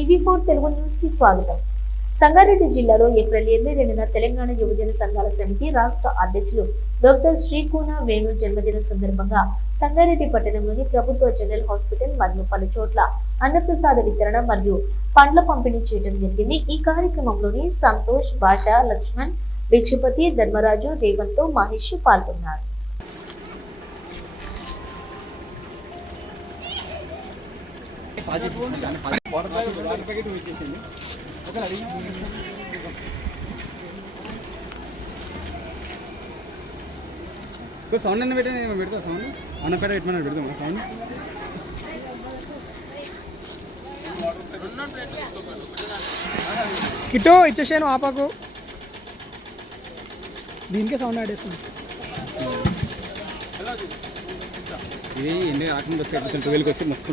TV four Telugu న్యూస్కి స్వాగతం. సంగారెడ్డి జిల్లాలో ఏప్రిల్ ఇరవై రెండున తెలంగాణ యువజన సంఘాల సమితి రాష్ట్ర అధ్యక్షులు డాక్టర్ శ్రీకూన వేణు జన్మదిన సందర్భంగా సంగారెడ్డి పట్టణంలోని ప్రభుత్వ జనరల్ హాస్పిటల్ మరియు పలు చోట్ల అన్నప్రసాద వితరణ మరియు పండ్ల పంపిణీ చేయడం జరిగింది. ఈ కార్యక్రమంలోని సంతోష్ భాష లక్ష్మణ్ భిక్షపతి ధర్మరాజు రేవంత్ మహేష్ పాల్గొన్నారు. సౌండ్ అన్న పెట్టా నేను పెడతా సౌండ్. అన్న పేట పెట్టమని పెడతాం సౌండ్. కిటో ఇచ్చేసాను ఆపాకు. దీనికే సౌండ్ ఆడేస్తుంది ఇది ఎన్ని రాకుండా వస్తే ట్వెల్వ్కి వస్తే మస్తు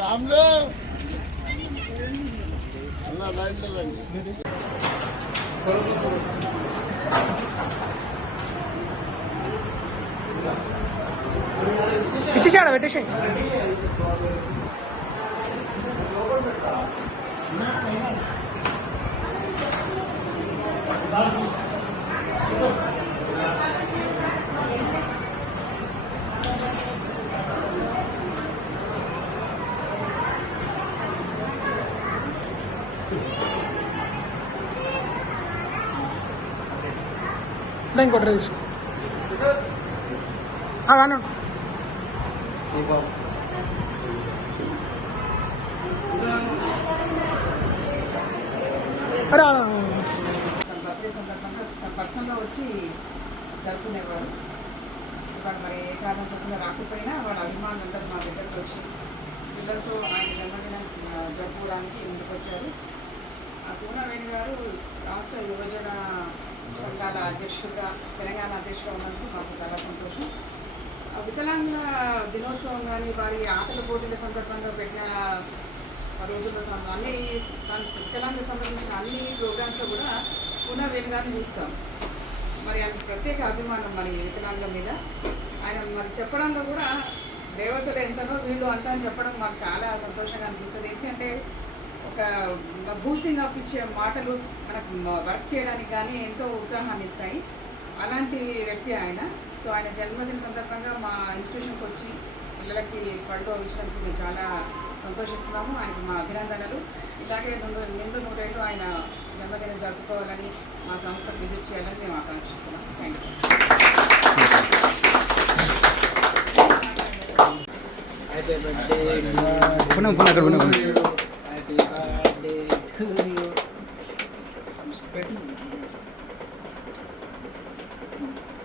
రాములు అన్న లైన్లో రండి. ఇచ్చేసాడు పెట్టేసాయి. ఇట్లా ఇంకోటి అలానే అరే అలా. తన తన పర్సనల్గా వచ్చి జరుపుకునేవాడు వాడు మరి ఏ కారణం చెప్పినా రాకపోయినా వాళ్ళ అభిమానులందరూ మా దగ్గరకు వచ్చి పిల్లలతో ఆయన జన్మదినం జరుపుకోవడానికి ముందుకు వచ్చారు ఆ పూర్ణవేణి గారు రాష్ట్ర యువజన సంఘాల అధ్యక్షుడిగా తెలంగాణ అధ్యక్షుడిగా ఉన్నందుకు మాకు చాలా సంతోషం. ఆ వికలాంగుల దినోత్సవం కానీ వారి ఆటల పోటీల సందర్భంగా పెట్టిన ఆ రోజుల్లో అన్ని సం- వికలాంగులకు సంబంధించిన అన్ని ప్రోగ్రామ్స్లో కూడా పునః గారిని చూస్తాం. మరి ఆయన ప్రత్యేక అభిమానం మరి వికలాంగుల మీద. ఆయన మరి చెప్పడంలో కూడా దేవతలు ఎంతనో వీళ్ళు అంత అని చెప్పడం మాకు చాలా సంతోషంగా అనిపిస్తుంది. ఎందుకంటే ఒక బూస్టింగ్ అప్ ఇచ్చే మాటలు మనకు వర్క్ చేయడానికి కానీ ఎంతో ఉత్సాహాన్ని ఇస్తాయి. అలాంటి వ్యక్తి ఆయన. సో ఆయన జన్మదిన సందర్భంగా మా ఇన్స్టిట్యూషన్కి వచ్చి పిల్లలకి పళ్ళు ఇచ్చినందుకు మేము చాలా సంతోషిస్తున్నాము. ఆయనకు మా అభినందనలు. ఇలాగే రెండు నిండు నూరేళ్ళు ఆయన జన్మదినం జరుపుకోవాలని మా సంస్థకు విజిట్ చేయాలని మేము ఆకాంక్షిస్తున్నాం. థ్యాంక్ యూ పునః పునః పునః. Hepimize.